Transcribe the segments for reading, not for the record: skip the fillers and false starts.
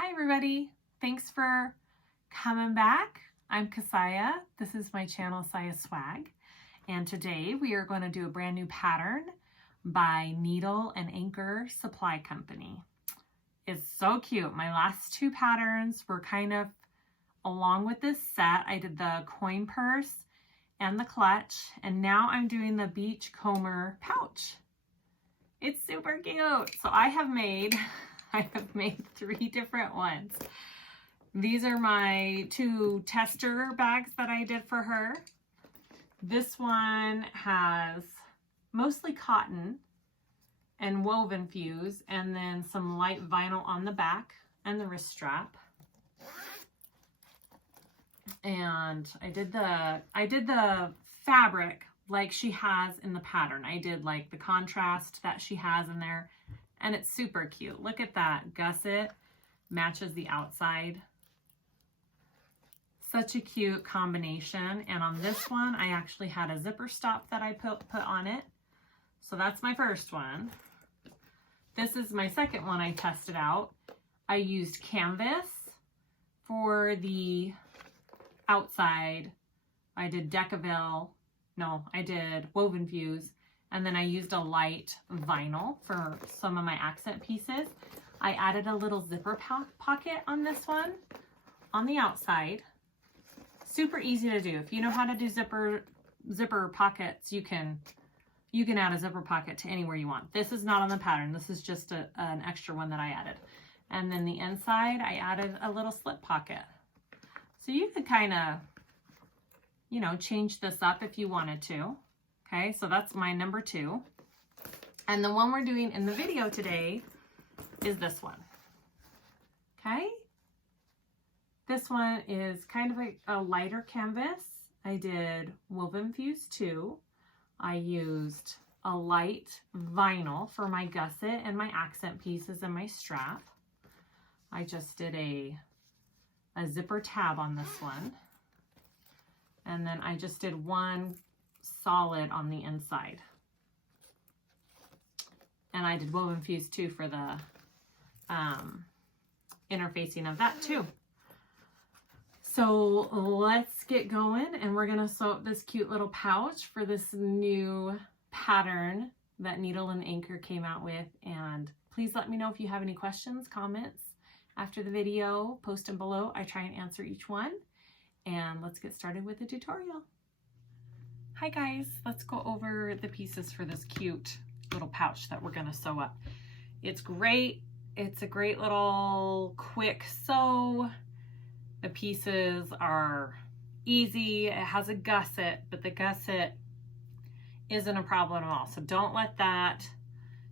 Hi everybody, thanks for coming back. I'm Kassiah. This is my channel SiahSwag, and today we are going to do a brand new pattern by Needle Ancho Supply Company. It's so cute. My last two patterns were kind of along with this set. I did the coin purse and the clutch, and now I'm doing the Beachcomber pouch. It's super cute. So I have made three different ones. These are my two tester bags that I did for her. This one has mostly cotton and woven fuse, and then some light vinyl on the back and the wrist strap. And I did the fabric like she has in the pattern. I did like the contrast that she has in there. And it's super cute. Look at that. Gusset matches the outside. Such a cute combination. And on this one, I actually had a zipper stop that I put on it. So that's my first one. This is my second one I tested out. I used canvas for the outside. I did I did woven fuse. And then I used a light vinyl for some of my accent pieces. I added a little zipper pocket on this one on the outside. Super easy to do. If you know how to do zipper pockets, you can add a zipper pocket to anywhere you want. This is not on the pattern. This is just an extra one that I added. And then the inside, I added a little slip pocket. So you could kind of, change this up if you wanted to. Okay, so that's my number two. And the one we're doing in the video today is this one. Okay, this one is kind of a lighter canvas. I did woven fuse too. I used a light vinyl for my gusset and my accent pieces and my strap. I just did a zipper tab on this one. And then I just did one solid on the inside. And I did woven fuse too for the interfacing of that too. So let's get going, and we're gonna sew up this cute little pouch for this new pattern that Needle Ancho came out with. And please let me know if you have any questions, comments after the video. Post them below. I try and answer each one. And let's get started with the tutorial. Hi guys, let's go over the pieces for this cute little pouch that we're gonna sew up. It's great. It's a great little quick sew. The pieces are easy. It has a gusset, but the gusset isn't a problem at all. So don't let that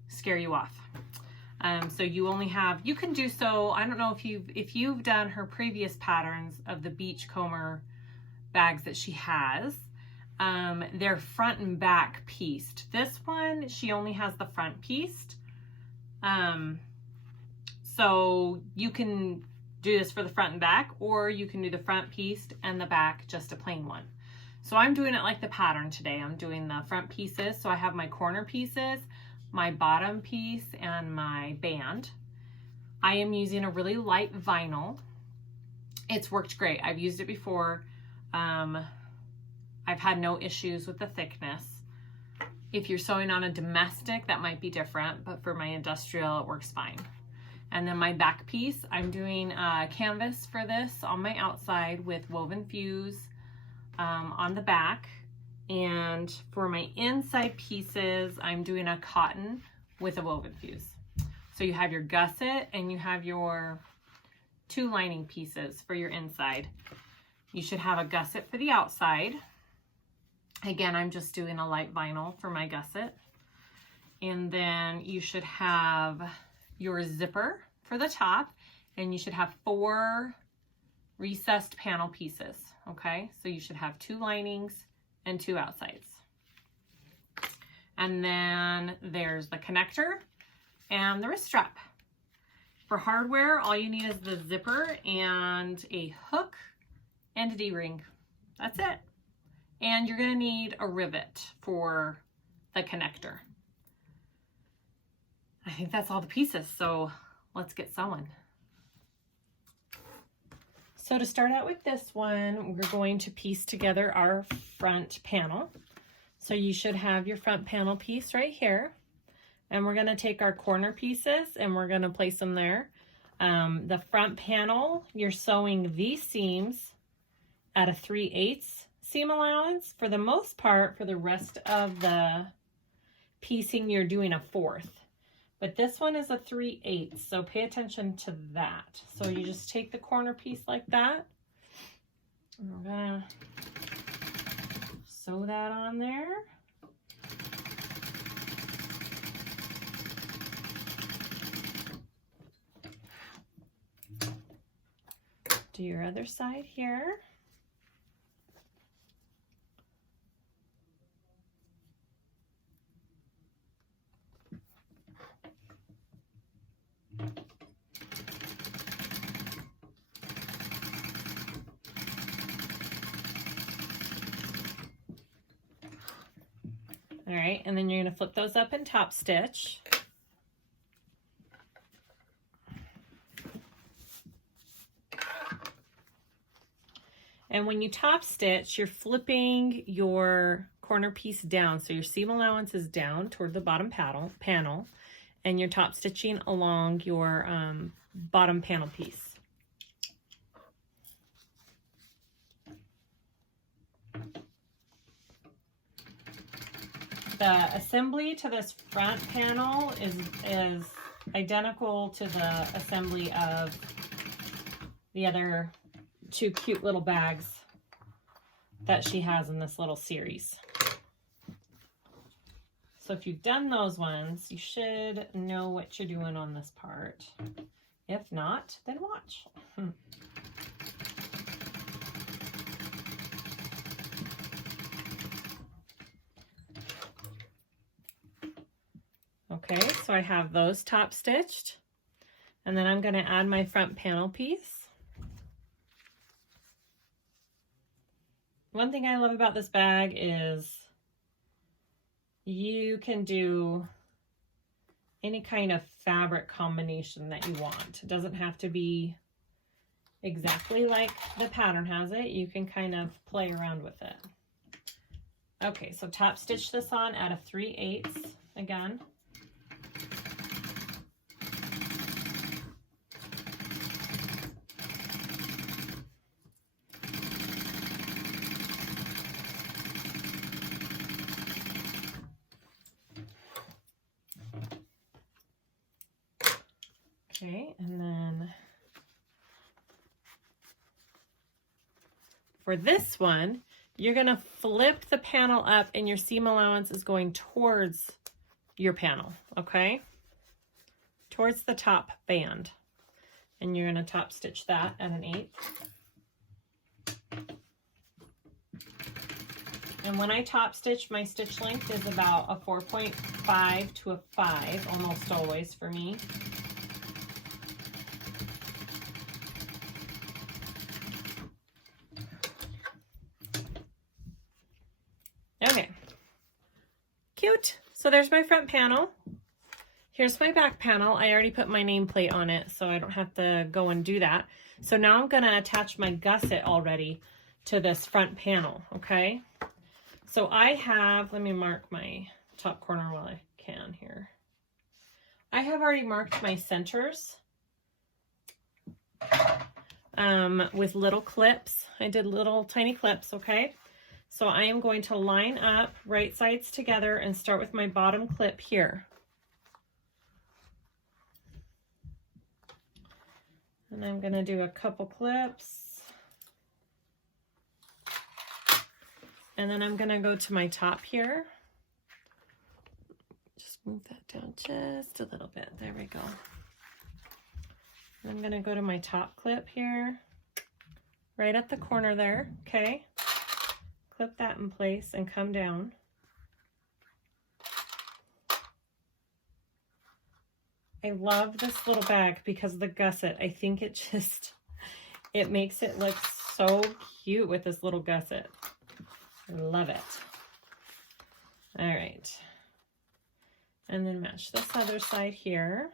scare you off. So you only have, you can do so, I don't know if you've done her previous patterns of the Beachcomber bags that she has. They're front and back pieced. This one, she only has the front pieced. So you can do this for the front and back, or you can do the front pieced and the back just a plain one. So I'm doing it like the pattern today. I'm doing the front pieces. So I have my corner pieces, my bottom piece, and my band. I am using a really light vinyl. It's worked great. I've used it before. I've had no issues with the thickness. If you're sewing on a domestic, that might be different, but for my industrial, it works fine. And then my back piece, I'm doing canvas for this on my outside with woven fuse on the back. And for my inside pieces, I'm doing a cotton with a woven fuse. So you have your gusset and you have your two lining pieces for your inside. You should have a gusset for the outside. Again, I'm just doing a light vinyl for my gusset. And then you should have your zipper for the top, and you should have 4 recessed panel pieces, okay? So you should have 2 linings and 2 outsides. And then there's the connector and the wrist strap. For hardware, all you need is the zipper and a hook and a D-ring. That's it. And you're gonna need a rivet for the connector. I think that's all the pieces, so let's get sewing. So to start out with this one, we're going to piece together our front panel. So you should have your front panel piece right here. And we're going to take our corner pieces and we're going to place them there. The front panel, you're sewing these seams at a 3/8 seam allowance. For the most part, for the rest of the piecing, you're doing a 1/4. But this one is a 3/8, so pay attention to that. So you just take the corner piece like that. And we're gonna sew that on there. Do your other side here. All right, and then you're going to flip those up and top stitch. And when you top stitch, you're flipping your corner piece down. So your seam allowance is down toward the bottom panel, and you're top stitching along your bottom panel piece. The assembly to this front panel is identical to the assembly of the other 2 cute little bags that she has in this little series. So if you've done those ones, you should know what you're doing on this part. If not, then watch. Okay, so I have those top stitched, and then I'm going to add my front panel piece. One thing I love about this bag is you can do any kind of fabric combination that you want. It doesn't have to be exactly like the pattern has it. You can kind of play around with it. Okay, so top stitch this on at a 3/8 again. Okay, and then for this one, you're going to flip the panel up and your seam allowance is going towards your panel, okay? Towards the top band. And you're going to top stitch that at an 1/8. And when I top stitch, my stitch length is about a 4.5 to a 5, almost always for me. Okay, cute. So there's my front panel. Here's my back panel. I already put my nameplate on it, so I don't have to go and do that. So now I'm gonna attach my gusset already to this front panel, okay? So I have, let me mark my top corner while I can here. I have already marked my centers with little clips. I did little tiny clips, okay? So I am going to line up right sides together and start with my bottom clip here. And I'm going to do a couple clips. And then I'm going to go to my top here. Just move that down just a little bit. There we go. I'm going to go to my top clip here, right at the corner there, okay? Clip that in place and come down. I love this little bag because of the gusset. I think it just, it makes it look so cute with this little gusset. I love it. All right. And then match this other side here.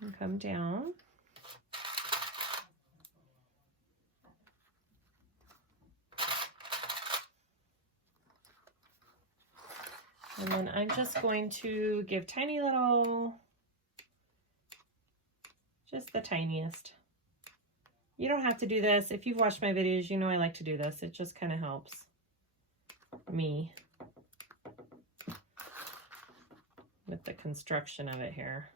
and come down. And then I'm just going to give tiny little, just the tiniest. You don't have to do this. If you've watched my videos, you know I like to do this. It just kind of helps me with the construction of it here.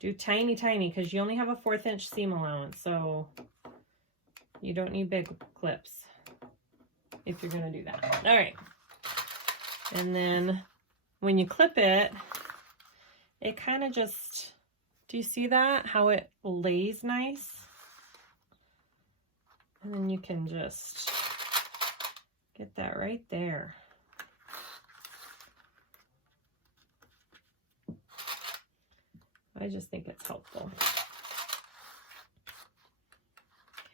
Do tiny, tiny, because you only have a 1/4 inch seam allowance, so you don't need big clips if you're going to do that. All right. And then when you clip it, it kind of just, do you see that? How it lays nice? And then you can just get that right there. I just think it's helpful.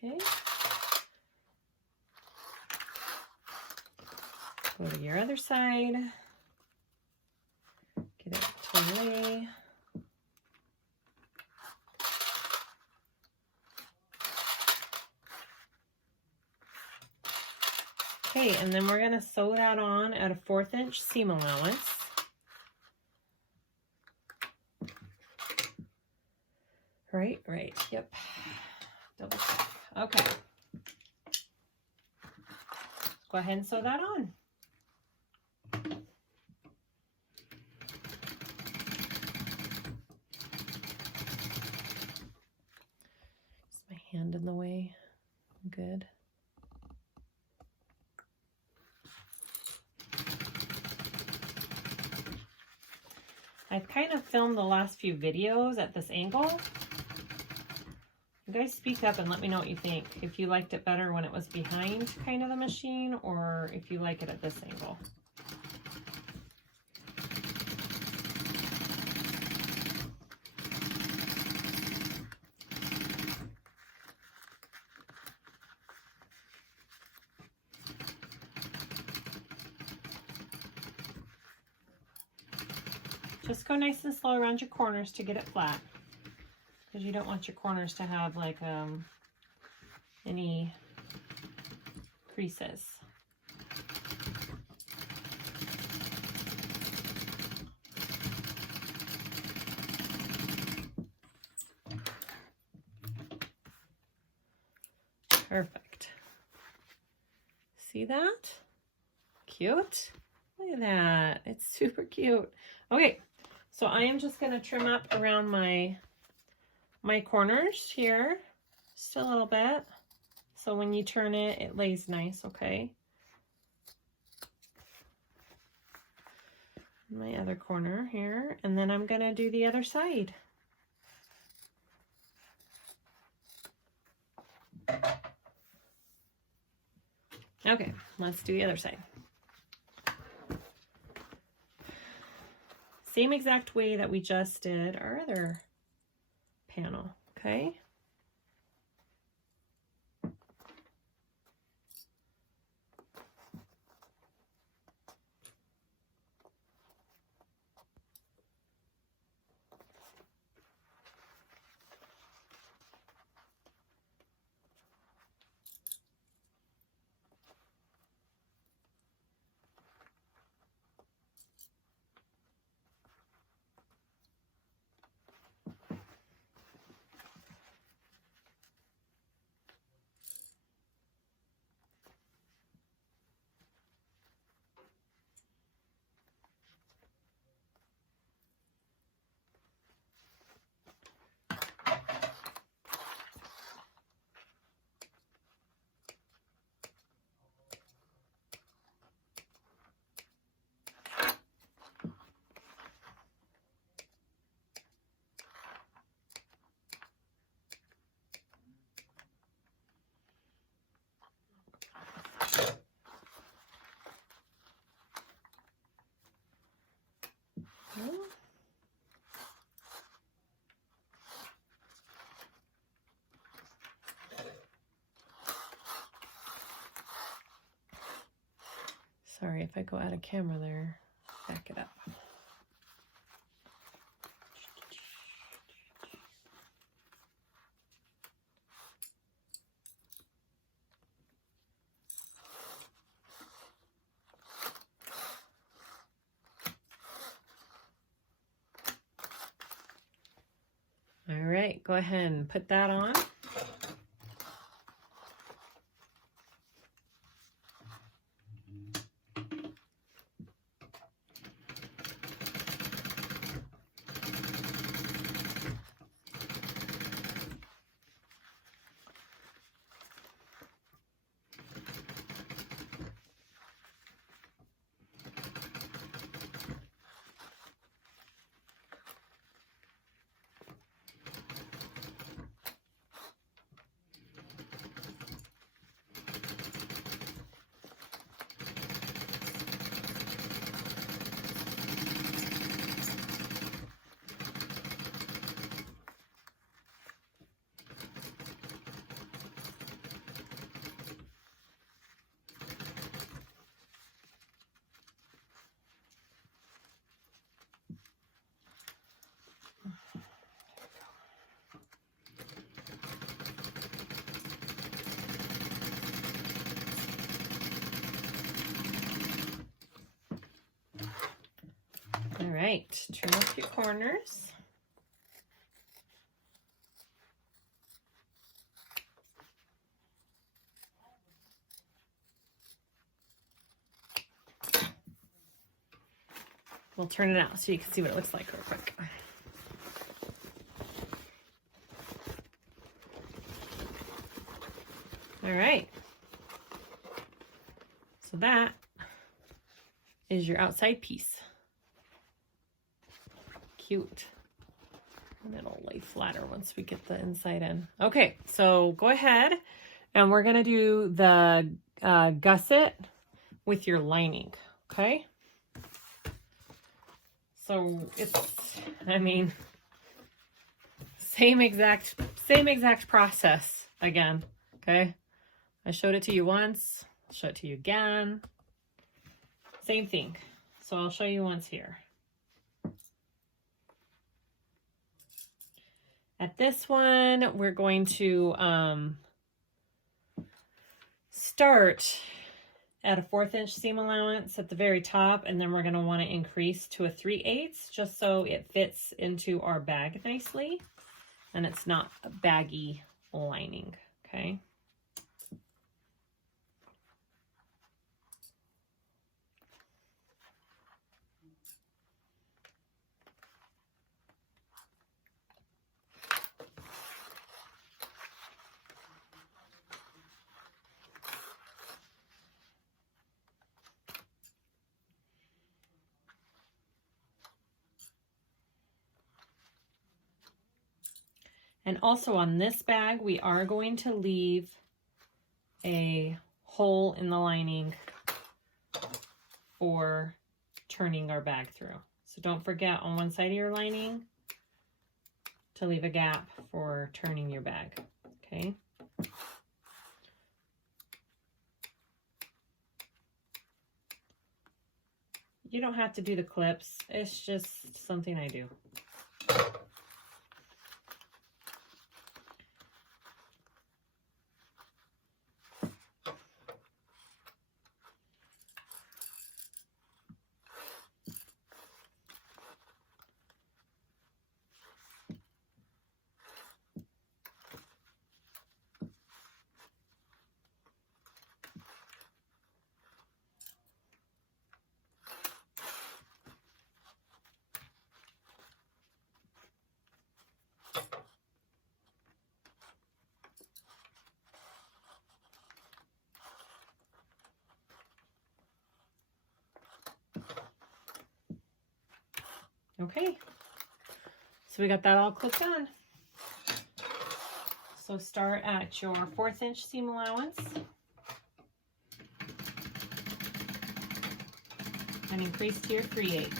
Okay. Go to your other side. Get it to lay. Okay, and then we're going to sew that on at a 1/4 inch seam allowance. Right, yep. Double check. Okay. Go ahead and sew that on. Is my hand in the way? Good. I've kind of filmed the last few videos at this angle. You guys speak up and let me know what you think. If you liked it better when it was behind kind of the machine, or if you like it at this angle. Just go nice and slow around your corners to get it flat, because you don't want your corners to have like any creases. Perfect. See that? Cute? Look at that. It's super cute. Okay, so I am just going to trim up around my corners here just a little bit, so when you turn it, it lays nice. Okay, my other corner here, and then I'm going to do the other side. Okay, let's do the other side. Same exact way that we just did our other panel, okay? Sorry if I go out of camera there. Back it up. go ahead and put that on. All right, trim up your corners. We'll turn it out so you can see what it looks like real quick. All right. So that is your outside piece. Cute. And it'll lay flatter once we get the inside in. Okay, so go ahead and we're gonna do the gusset with your lining, okay? So it's, I mean, same exact process again, okay? I showed it to you once, I'll show it to you again. Same thing. So I'll show you once here. At this one, we're going to start at a 1/4 inch seam allowance at the very top, and then we're going to want to increase to a 3/8 just so it fits into our bag nicely and it's not a baggy lining, okay? And also on this bag, we are going to leave a hole in the lining for turning our bag through. So don't forget on one side of your lining to leave a gap for turning your bag, okay? You don't have to do the clips. It's just something I do. Okay, so we got that all clipped on. So start at your 1/4 inch seam allowance and increase to your 3/8.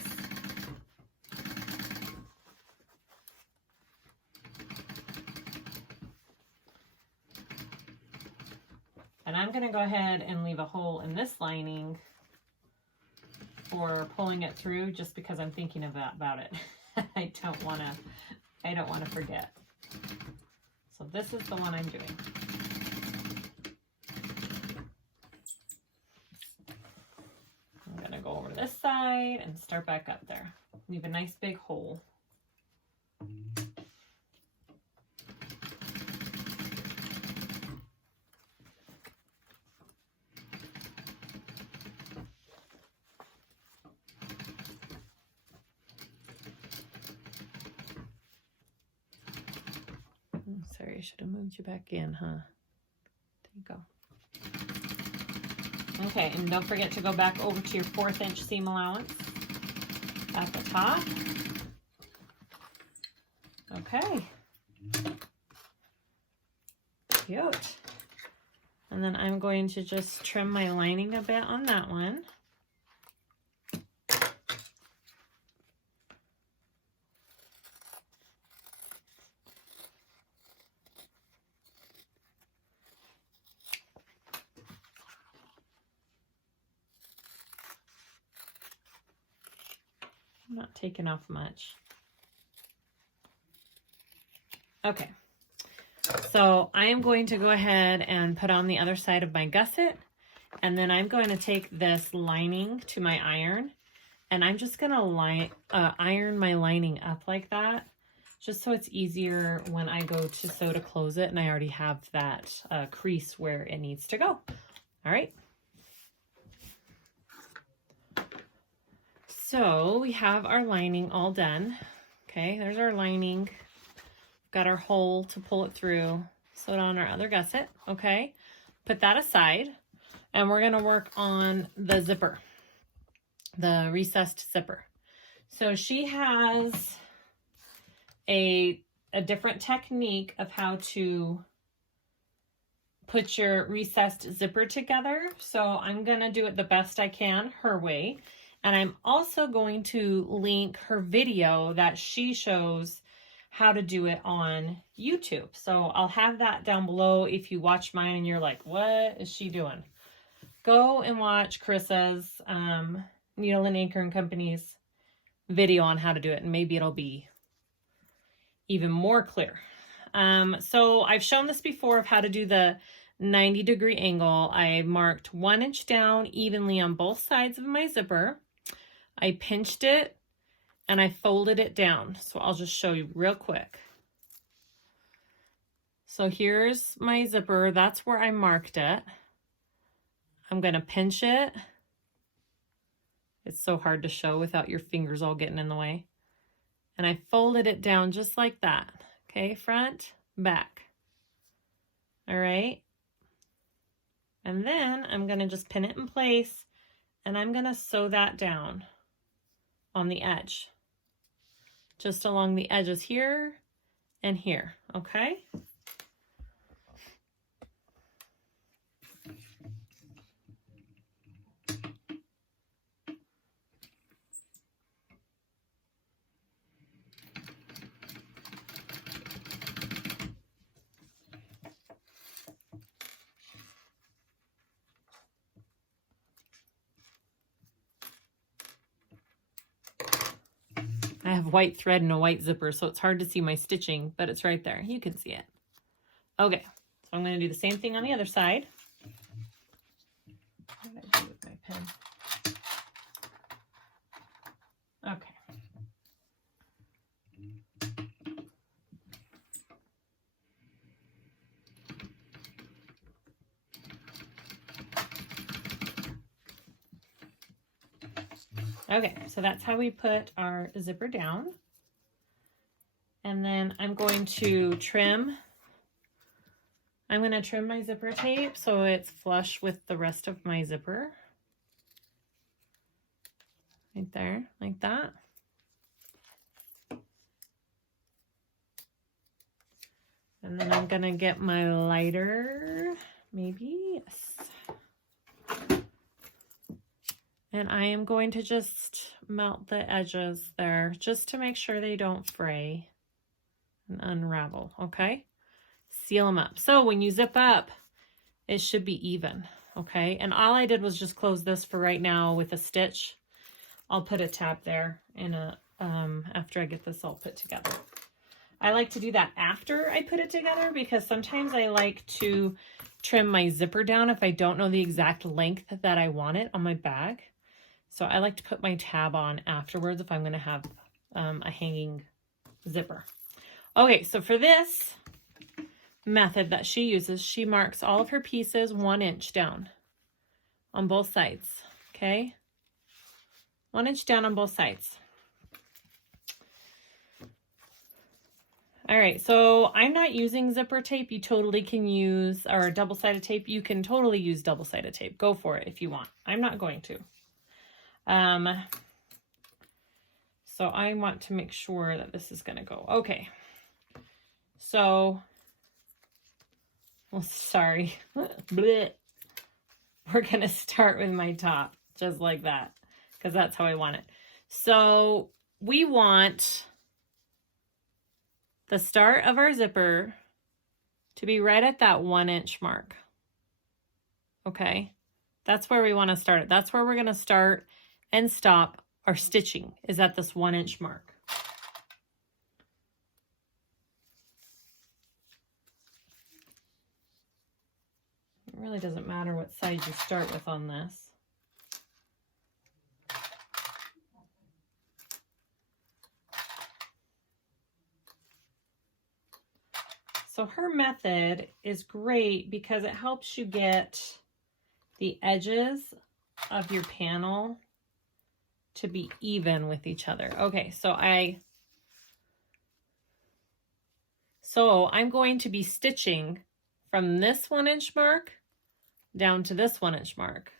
And I'm going to go ahead and leave a hole in this lining for pulling it through, just because I'm thinking about it. I don't want to forget. So this is the one I'm doing. I'm going to go over to this side and start back up there. Leave a nice big hole. should have moved you back in, huh? There you go. Okay, and don't forget to go back over to your 1/4 inch seam allowance at the top. Okay. Cute. And then I'm going to just trim my lining a bit on that one. I'm not taking off much. Okay. So I am going to go ahead and put on the other side of my gusset, and then I'm going to take this lining to my iron, and I'm just going to iron my lining up like that, just so it's easier when I go to sew to close it, and I already have that crease where it needs to go. All right. So we have our lining all done. Okay, there's our lining. Got our hole to pull it through. Sew it on our other gusset. Okay, put that aside, and we're gonna work on the zipper, the recessed zipper. So she has a different technique of how to put your recessed zipper together. So I'm gonna do it the best I can her way. And I'm also going to link her video that she shows how to do it on YouTube. So I'll have that down below if you watch mine and you're like, what is she doing? Go and watch Carissa's Needle and Anchor and Company's video on how to do it, and maybe it'll be even more clear. So I've shown this before of how to do the 90-degree angle. I marked 1 inch down evenly on both sides of my zipper. I pinched it and I folded it down. So I'll just show you real quick. So here's my zipper. That's where I marked it. I'm going to pinch it. It's so hard to show without your fingers all getting in the way. And I folded it down just like that. Okay, front, back. All right. And then I'm going to just pin it in place, and I'm going to sew that down on the edge, just along the edges here and here, okay? I have white thread and a white zipper, so it's hard to see my stitching, but it's right there. You can see it. Okay, so I'm going to do the same thing on the other side. What did I do with my pen? Okay. Okay, so that's how we put our zipper down. And then I'm going to trim. I'm going to trim my zipper tape so it's flush with the rest of my zipper. Right there, like that. And then I'm going to get my lighter, maybe, yes. And I am going to just melt the edges there just to make sure they don't fray and unravel, okay? Seal them up. So when you zip up, it should be even, okay? And all I did was just close this for right now with a stitch. I'll put a tab there in a, after I get this all put together. I like to do that after I put it together because sometimes I like to trim my zipper down if I don't know the exact length that I want it on my bag. So I like to put my tab on afterwards if I'm going to have a hanging zipper. Okay, so for this method that she uses, she marks all of her pieces 1 inch down on both sides, okay? 1 inch down on both sides. All right, so I'm not using zipper tape. You totally can use, or double-sided tape. You can totally use double-sided tape. Go for it if you want. I'm not going to. So I want to make sure that this is going to go. Okay. So, well, sorry. Blech. We're going to start with my top, just like that, because that's how I want it. So we want the start of our zipper to be right at that 1 inch mark. Okay, that's where we want to start it. That's where we're going to start and stop our stitching, is at this 1 inch mark. It really doesn't matter what side you start with on this. So her method is great because it helps you get the edges of your panel to be even with each other. Okay, so I'm going to be stitching from this 1 inch mark down to this 1 inch mark.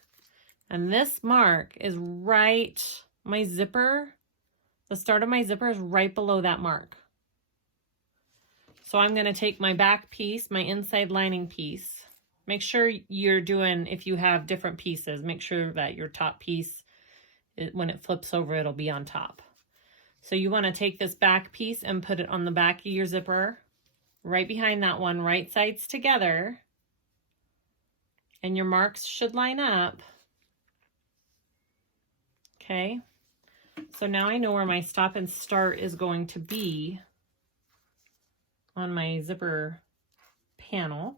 And this mark is right, my zipper, the start of my zipper is right below that mark. So I'm going to take my back piece, my inside lining piece. Make sure you're doing, if you have different pieces, make sure that your top piece, when it flips over, it'll be on top. So you want to take this back piece and put it on the back of your zipper, right behind that one, right sides together. And your marks should line up. Okay. So now I know where my stop and start is going to be on my zipper panel.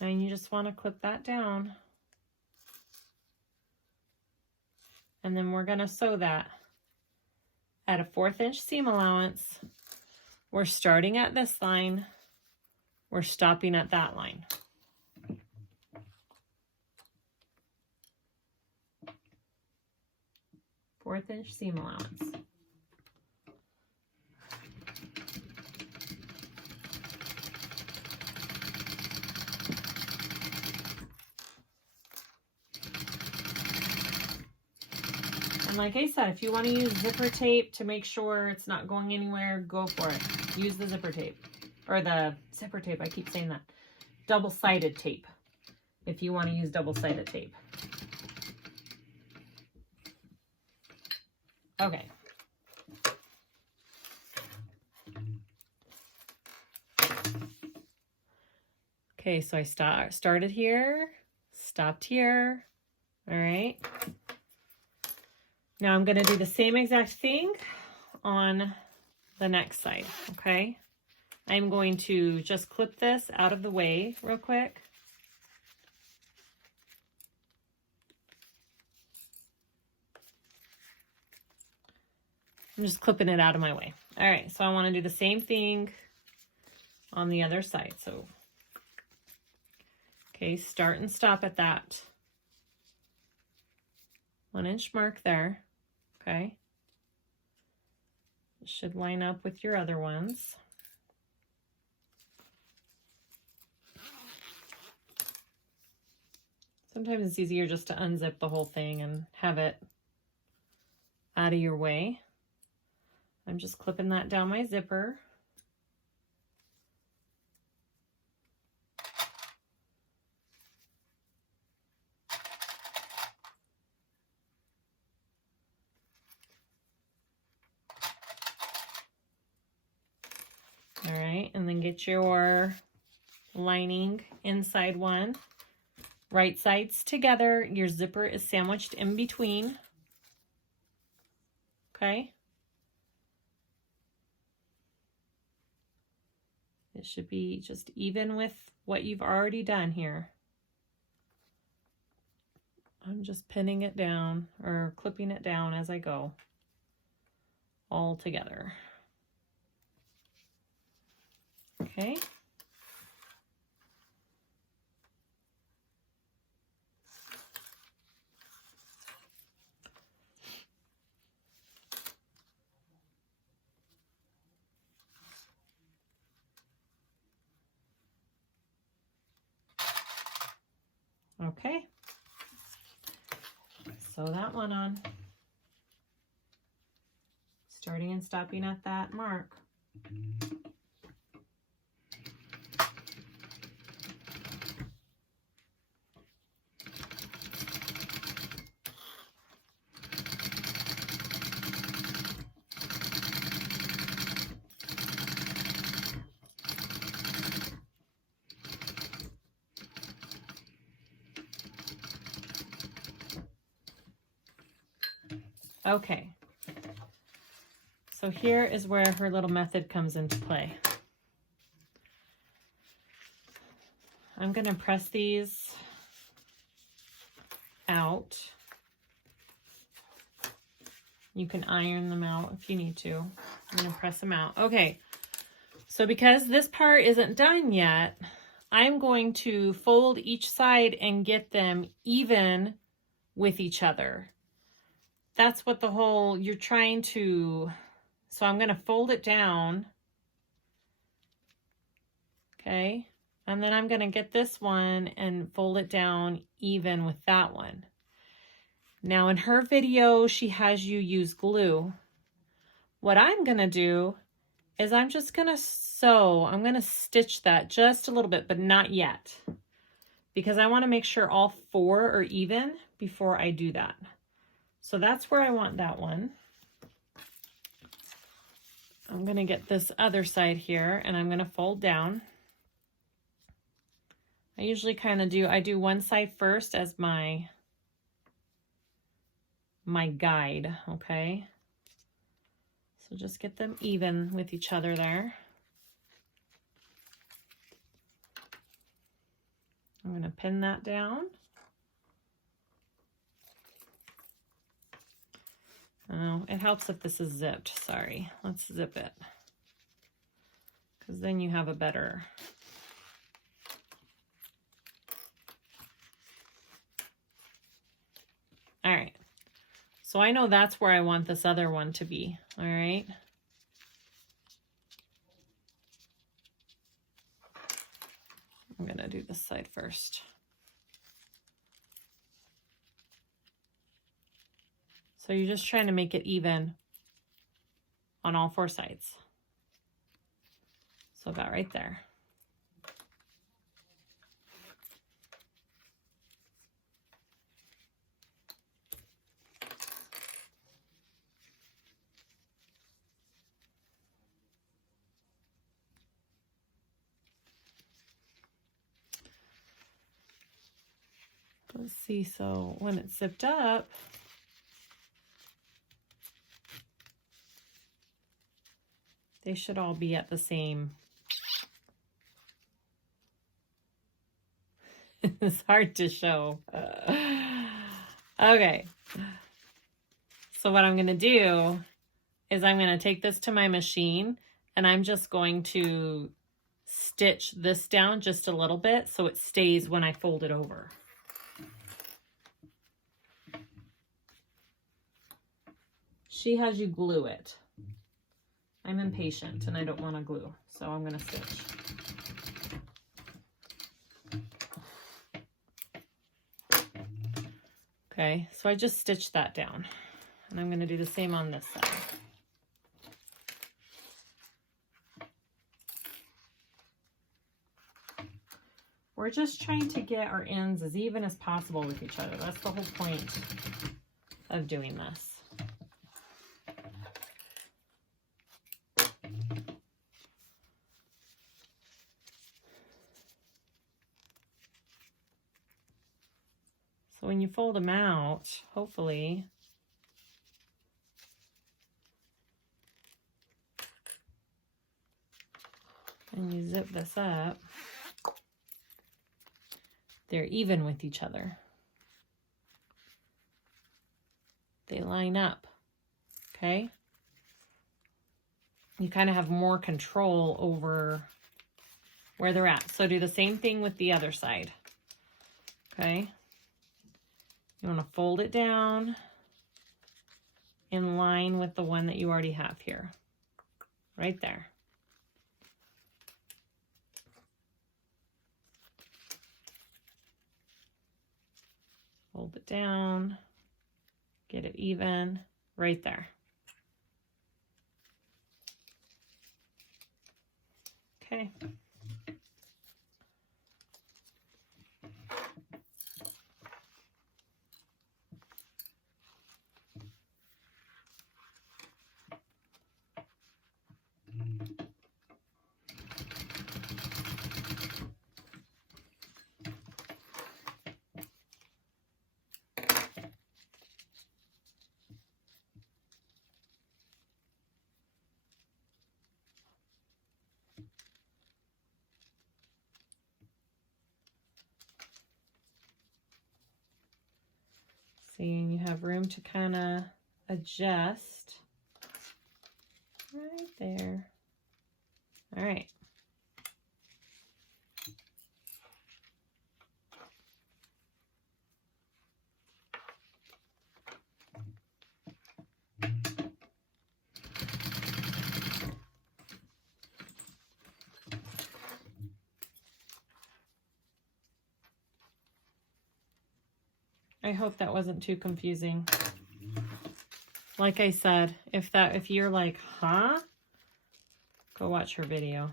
And you just want to clip that down. And then we're going to sew that at a 1/4 inch seam allowance. We're starting at this line. We're stopping at that line. Fourth inch seam allowance. And like I said, if you want to use zipper tape to make sure it's not going anywhere, go for it. Use the zipper tape. Or the zipper tape, I keep saying that. Double-sided tape. If you want to use double-sided tape. Okay. Okay, so I started here, stopped here. All right. Now I'm going to do the same exact thing on the next side, okay? I'm going to just clip this out of the way real quick. I'm just clipping it out of my way. All right, so I want to do the same thing on the other side. So, okay, start and stop at that 1 inch mark there, okay? It should line up with your other ones. Sometimes it's easier just to unzip the whole thing and have it out of your way. I'm just clipping that down my zipper. All right, and then get your lining inside one. Right sides together. Your zipper is sandwiched in between. Okay. It should be just even with what you've already done here. I'm just pinning it down or clipping it down as I go all together. Okay. Okay. Sew that one on. Starting and stopping at that mark. Okay, so here is where her little method comes into play. I'm going to press these out. You can iron them out if you need to. I'm going to press them out. Okay, so because this part isn't done yet, I'm going to fold each side and get them even with each other. That's what the whole, you're trying to, so I'm going to fold it down. Okay. And then I'm going to get this one and fold it down even with that one. Now in her video, she has you use glue. What I'm going to do is I'm just going to sew, I'm going to stitch that just a little bit, but not yet, because I want to make sure all four are even before I do that. So that's where I want that one. I'm going to get this other side here and I'm going to fold down. I usually kind of do one side first as my guide, okay? So just get them even with each other there. I'm going to pin that down. Oh, it helps if this is zipped. Sorry, let's zip it, because then you have a better. All right, so I know that's where I want this other one to be. All right. I'm gonna do this side first. So you're just trying to make it even on all four sides. So about right there. Let's see, so when it's zipped up, they should all be at the same. It's hard to show. Okay. So what I'm going to do is I'm going to take this to my machine and I'm just going to stitch this down just a little bit so it stays when I fold it over. She has you glue it. I'm impatient and I don't want to glue, so I'm going to stitch. Okay, so I just stitched that down and I'm going to do the same on this side. We're just trying to get our ends as even as possible with each other. That's the whole point of doing this. So when you fold them out, hopefully, and you zip this up, they're even with each other. They line up, okay? You kind of have more control over where they're at. So do the same thing with the other side, okay? You want to fold it down in line with the one that you already have here, right there. Fold it down, get it even, right there. Okay. See, and you have room to kind of adjust right there. All right. I hope that wasn't too confusing. Like I said, if you're like, huh? Go watch her video.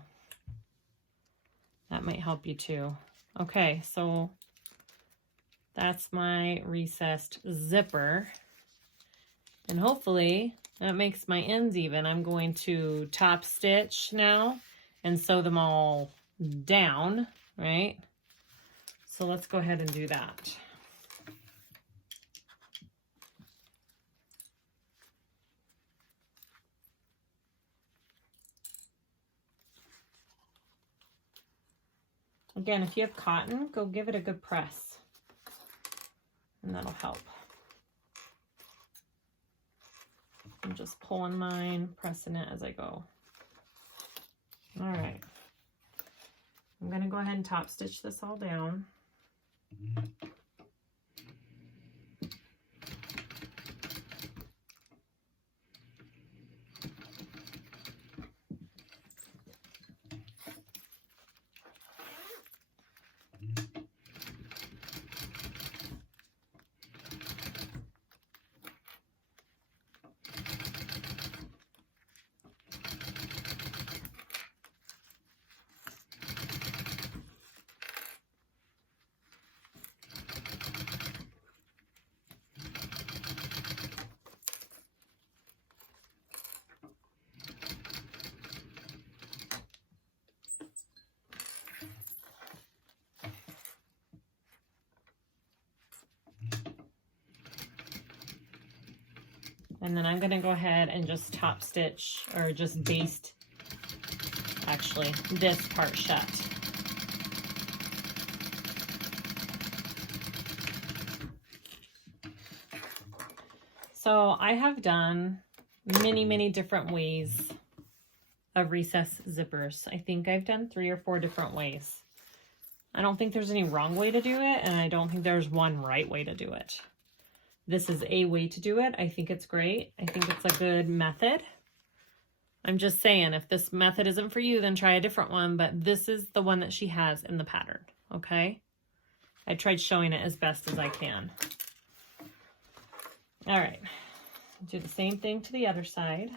That might help you too. Okay, so that's my recessed zipper. And hopefully that makes my ends even. I'm going to top stitch now and sew them all down, right? So let's go ahead and do that. Again, if you have cotton, go give it a good press, and that'll help. I'm just pulling mine, pressing it as I go. All right. I'm going to go ahead and top stitch this all down. And then I'm going to go ahead and just top stitch, or just baste, actually, this part shut. So I have done many different ways of recessed zippers. I think I've done 3 or 4 different ways. I don't think there's any wrong way to do it, and I don't think there's one right way to do it. This is a way to do it. I think it's great. I think it's a good method. I'm just saying, if this method isn't for you, then try a different one, but this is the one that she has in the pattern, okay? I tried showing it as best as I can. All right, do the same thing to the other side.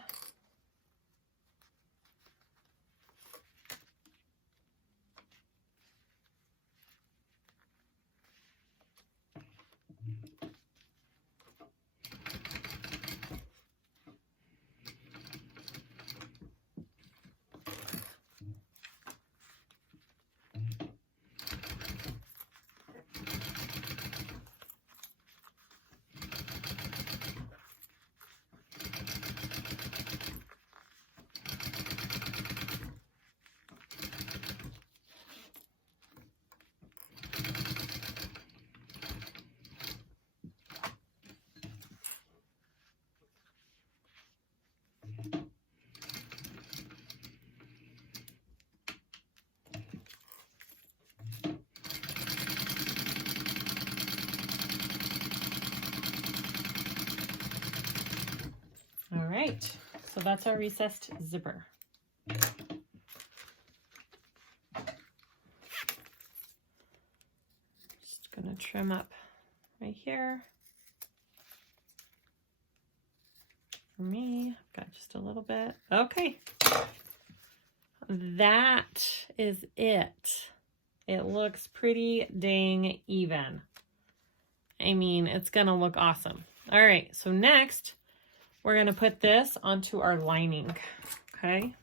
All right, so that's our recessed zipper. Just gonna trim up right here. For me, I've got just a little bit. Okay. That is it. It looks pretty dang even. I mean, it's gonna look awesome. All right, so next we're gonna put this onto our lining, okay?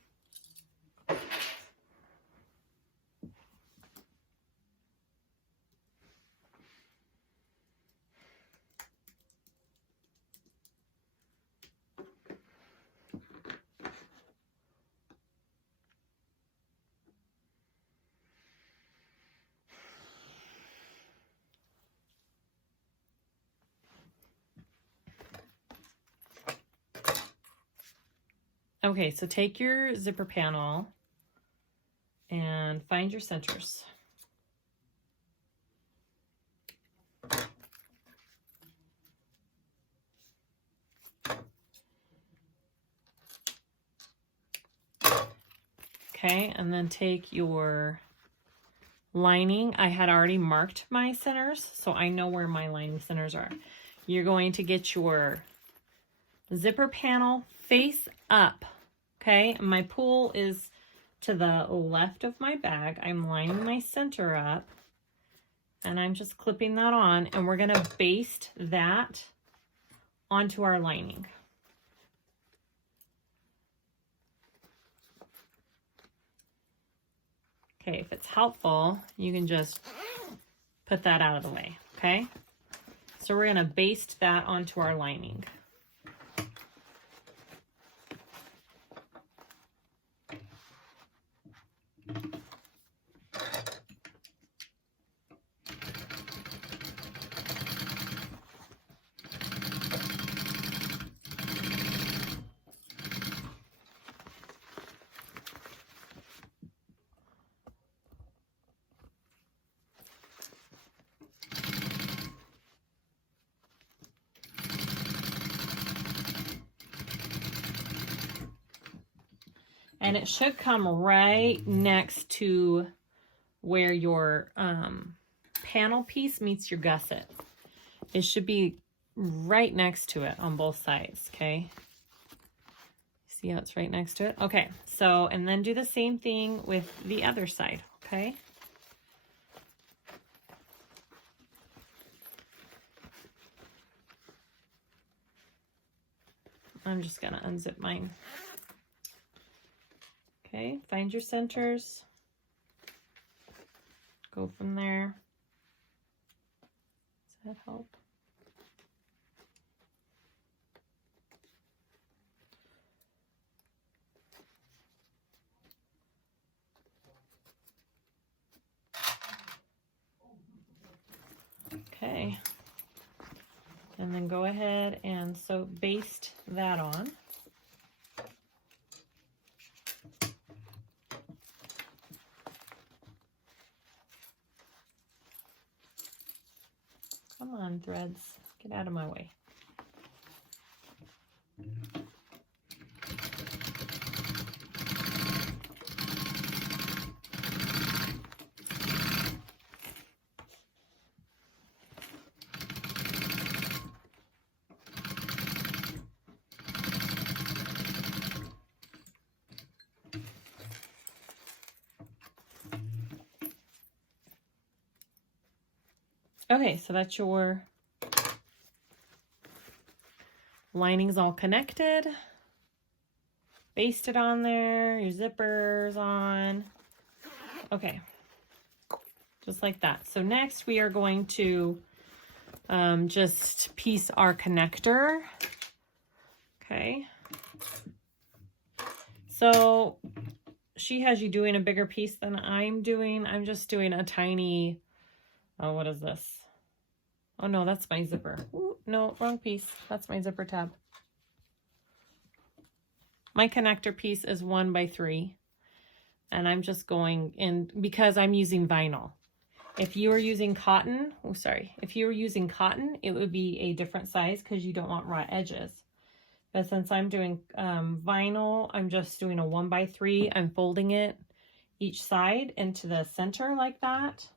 Okay, so take your zipper panel and find your centers. Okay, and then take your lining. I had already marked my centers, so I know where my lining centers are. You're going to get your zipper panel face up, okay? My pull is to the left of my bag. I'm lining my center up, and I'm just clipping that on, and we're gonna baste that onto our lining. Okay, if it's helpful, you can just put that out of the way, okay? So we're gonna baste that onto our lining. And it should come right next to where your panel piece meets your gusset. It should be right next to it on both sides, okay? See how it's right next to it? Okay, so, and then do the same thing with the other side, okay? I'm just gonna unzip mine. Okay, find your centers. Go from there. Does that help? Okay. And then go ahead and so baste that on. Come on, threads, get out of my way. Okay, so that's your lining's all connected. Basted on there, your zipper's on. Okay, just like that. So next we are going to just piece our connector. Okay. So she has you doing a bigger piece than I'm doing. I'm just doing a tiny, oh, what is this? Oh no, that's my zipper. Ooh, no, wrong piece. That's my zipper tab. My connector piece is 1 by 3. And I'm just going in because I'm using vinyl. If you were using cotton, oh sorry, if you were using cotton, it would be a different size because you don't want raw edges. But since I'm doing vinyl, I'm just doing a 1 by 3. I'm folding it each side into the center like that.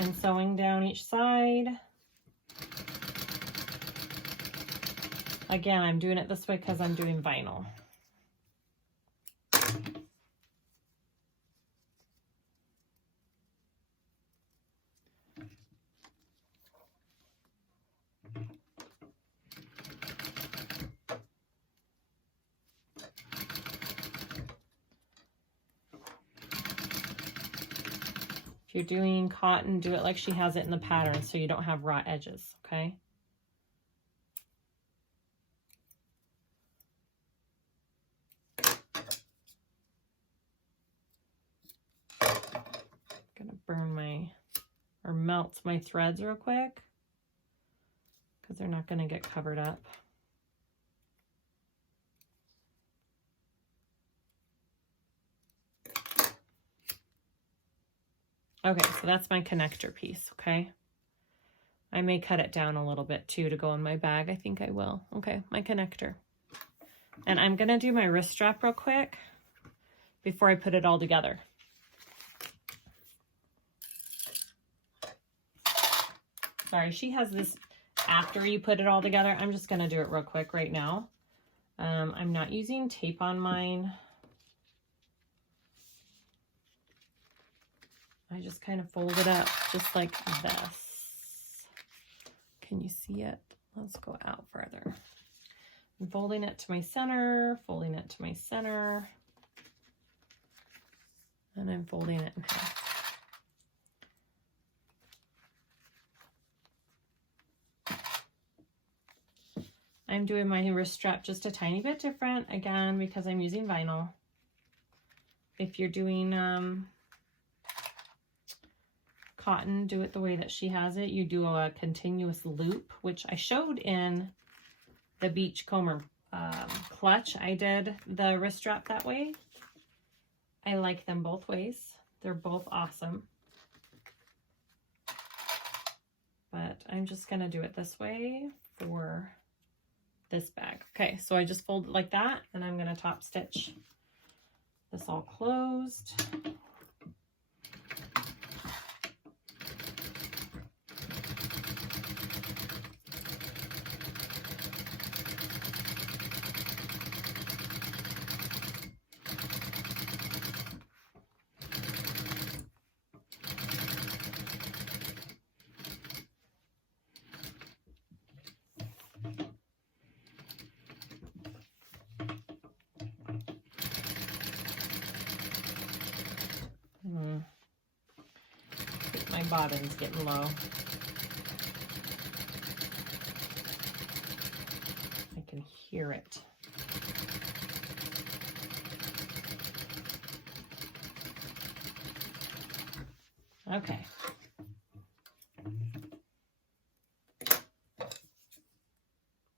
and sewing down each side. Again, I'm doing it this way because I'm doing vinyl. If you're doing cotton, do it like she has it in the pattern so you don't have raw edges, okay? Gonna burn my, or melt my threads real quick because they're not gonna get covered up. Okay, so that's my connector piece, okay? I may cut it down a little bit too to go in my bag. I think I will. Okay, my connector. And I'm gonna do my wrist strap real quick before I put it all together. Sorry, she has this after you put it all together. I'm just gonna do it real quick right now. I'm not using tape on mine. I just kind of fold it up just like this. Can you see it? Let's go out further. I'm folding it to my center, folding it to my center, and I'm folding it in half. I'm doing my wrist strap just a tiny bit different, again, because I'm using vinyl. If you're doing cotton, do it the way that she has it. You do a continuous loop, which I showed in the Beachcomber clutch. I did the wrist strap that way. I like them both ways. They're both awesome. But I'm just gonna do it this way for this bag. Okay, so I just fold it like that, and I'm gonna top stitch this all closed. My bobbin's getting low. I can hear it. Okay.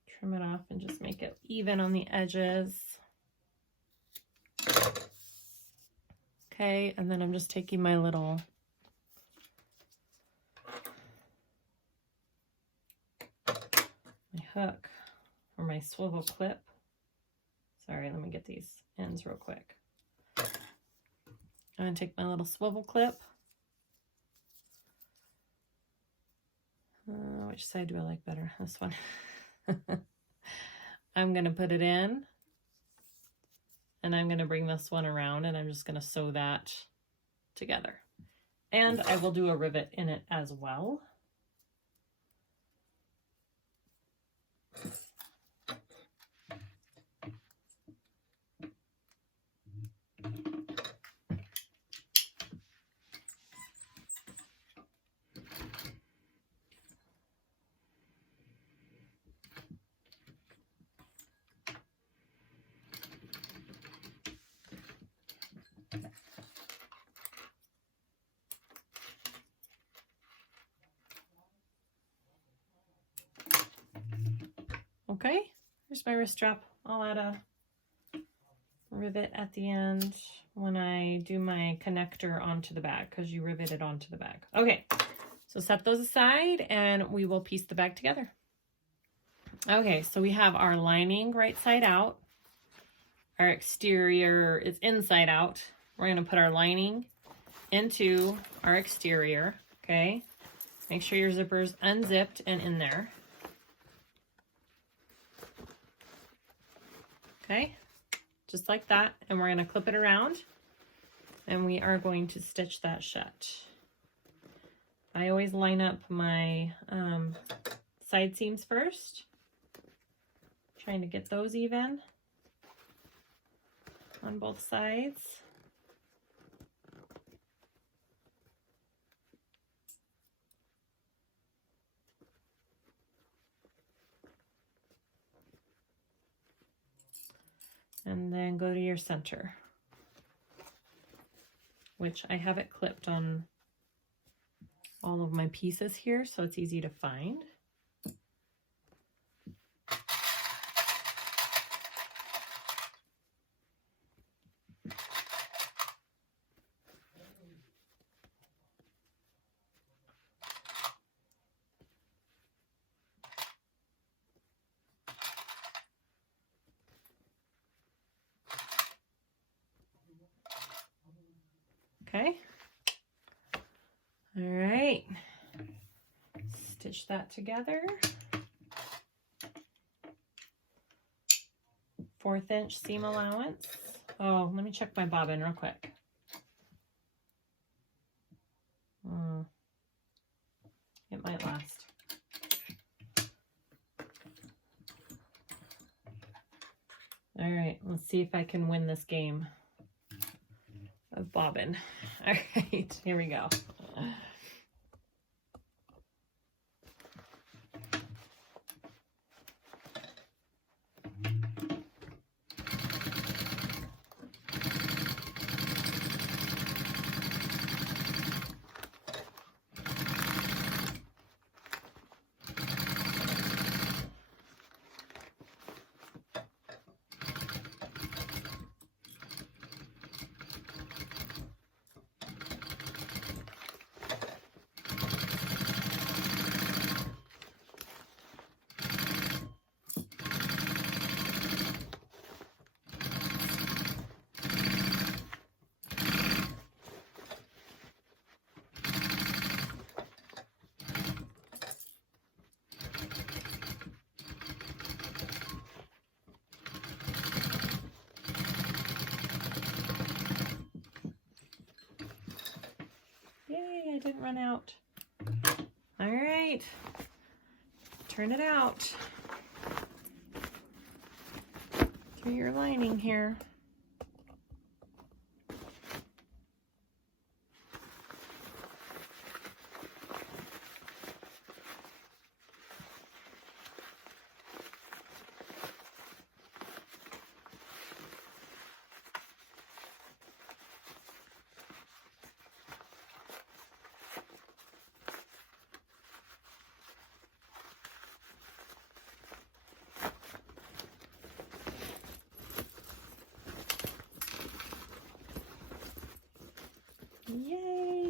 Trim it off and just make it even on the edges. Okay, and then I'm just taking my little hook or my swivel clip. Sorry, let me get these ends real quick. I'm going to take my little swivel clip. Which side do I like better? This one. I'm going to put it in, and I'm going to bring this one around, and I'm just going to sew that together. And I will do a rivet in it as well. Okay, here's my wrist strap. I'll add a rivet at the end when I do my connector onto the bag, because you rivet it onto the bag. Okay, so set those aside and we will piece the bag together. Okay, so we have our lining right side out. Our exterior is inside out. We're going to put our lining into our exterior, okay? Make sure your zipper's unzipped and in there. Okay, just like that. And we're gonna clip it around and we are going to stitch that shut. I always line up my side seams first, trying to get those even on both sides. And then go to your center, which I have it clipped on all of my pieces here, so it's easy to find. Okay. All right. Stitch that together. 1/4 inch seam allowance. Oh, let me check my bobbin real quick. It might last. All right, let's see if I can win this game of bobbin. All right, here we go. Yay, I didn't run out. All right, turn it out through your lining here. Yay!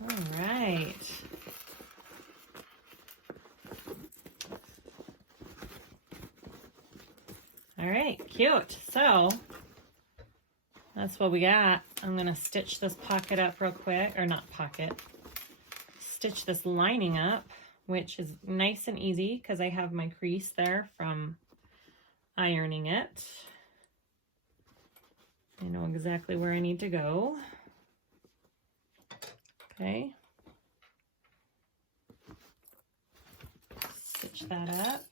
All right. All right, cute. So that's what we got. I'm gonna stitch this pocket up real quick, or not pocket, stitch this lining up, which is nice and easy because I have my crease there from ironing it. I know exactly where I need to go. Okay. Stitch that up.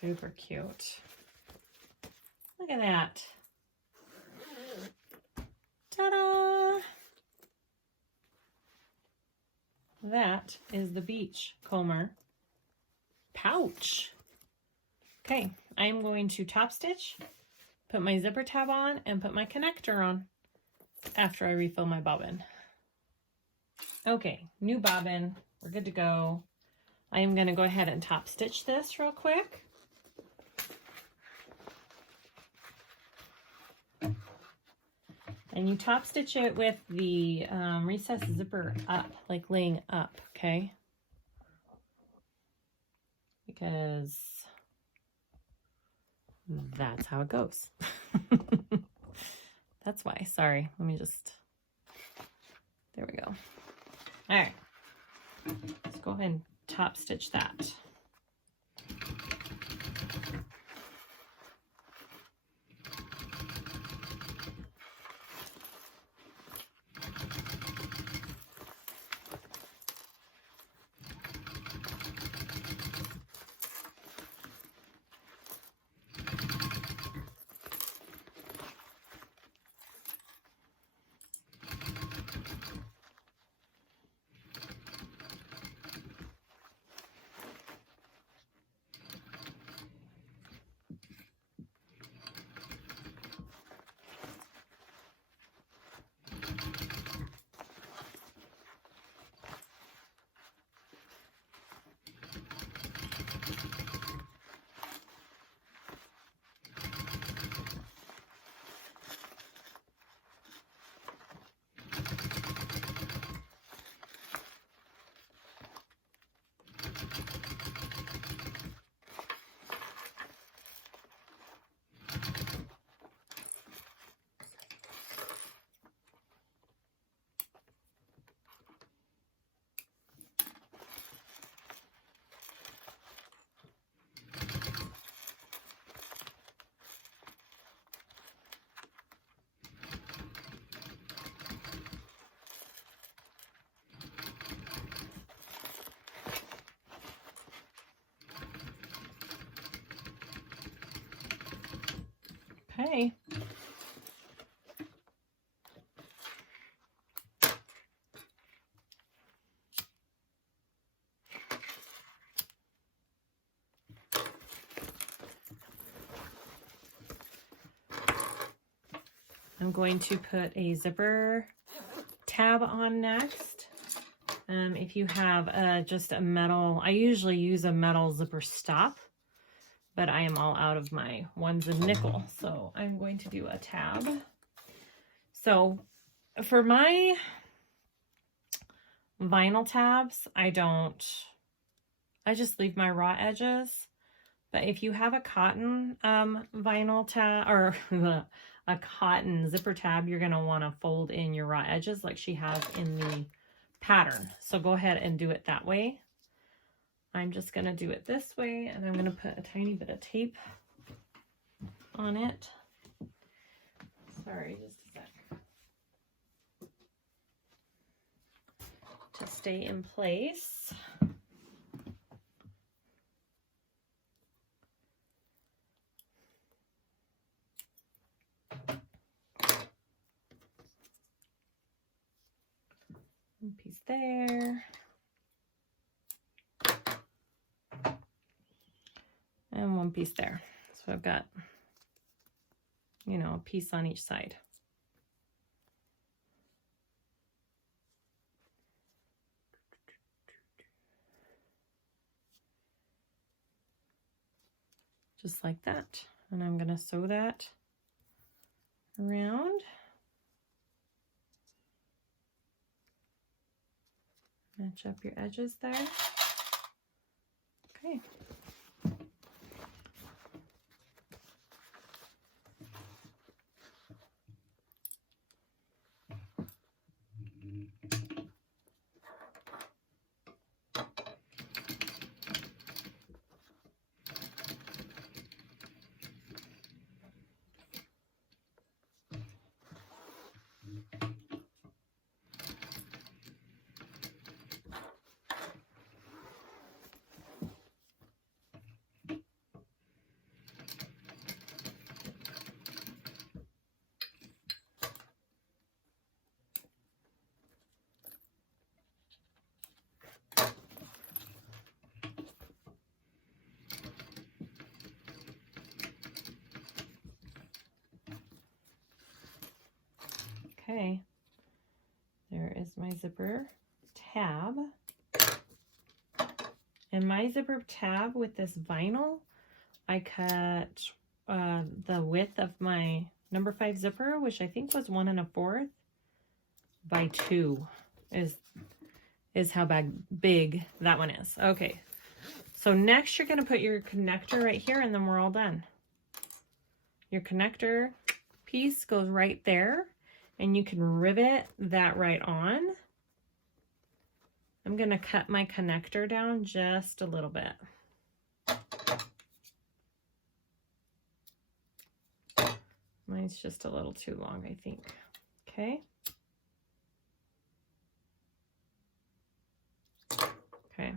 Super cute. Look at that. Ta-da! that is the Beachcomber pouch. Okay, I am going to top stitch, put my zipper tab on, and put my connector on after I refill my bobbin. Okay, new bobbin, we're good to go. I am going to go ahead and top stitch this real quick. And you top stitch it with the recessed zipper up, like laying up, okay? Because that's how it goes. That's why, sorry, let me just, there we go. All right, let's go ahead and top stitch that. Okay. I'm going to put a zipper tab on next. If you have just a metal, I usually use a metal zipper stop, but I am all out of my ones in nickel, so I'm going to do a tab. So for my vinyl tabs, I just leave my raw edges. But if you have a cotton vinyl tab or a cotton zipper tab, you're going to want to fold in your raw edges like she has in the pattern. So go ahead and do it that way. I'm just going to do it this way, and I'm going to put a tiny bit of tape on it. Sorry, just a sec. To stay in place. One piece there. And one piece there. So I've got, you know, a piece on each side. Just like that. And I'm going to sew that around. Match up your edges there. Okay. Okay, there is my zipper tab. And my zipper tab with this vinyl, I cut the width of my number 5 zipper, which I think was 1 1/4 by 2 is how big that one is. Okay, so next you're going to put your connector right here, and then we're all done. Your connector piece goes right there, and you can rivet that right on. I'm going to cut my connector down just a little bit. Mine's just a little too long, I think. Okay. Okay.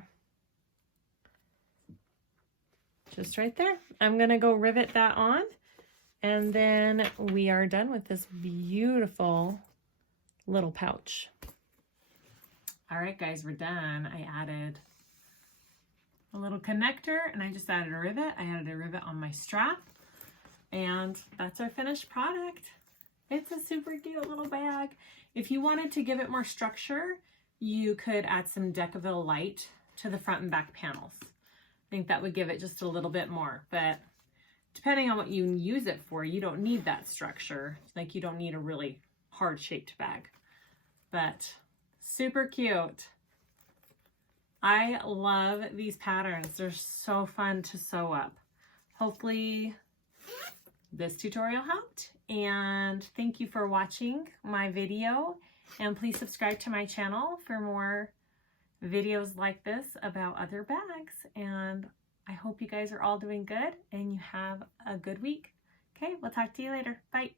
Just right there. I'm going to go rivet that on, and then we are done with this beautiful little pouch. All right, guys, we're done. I added a little connector, and I just added a rivet. I added a rivet on my strap, and that's our finished product. It's a super cute little bag. If you wanted to give it more structure, you could add some Decaville light to the front and back panels. I think that would give it just a little bit more, but depending on what you use it for, you don't need that structure. Like, you don't need a really hard shaped bag, but super cute. I love these patterns. They're so fun to sew up. Hopefully this tutorial helped, and thank you for watching my video, and please subscribe to my channel for more videos like this about other bags. And I hope you guys are all doing good and you have a good week. Okay, we'll talk to you later. Bye.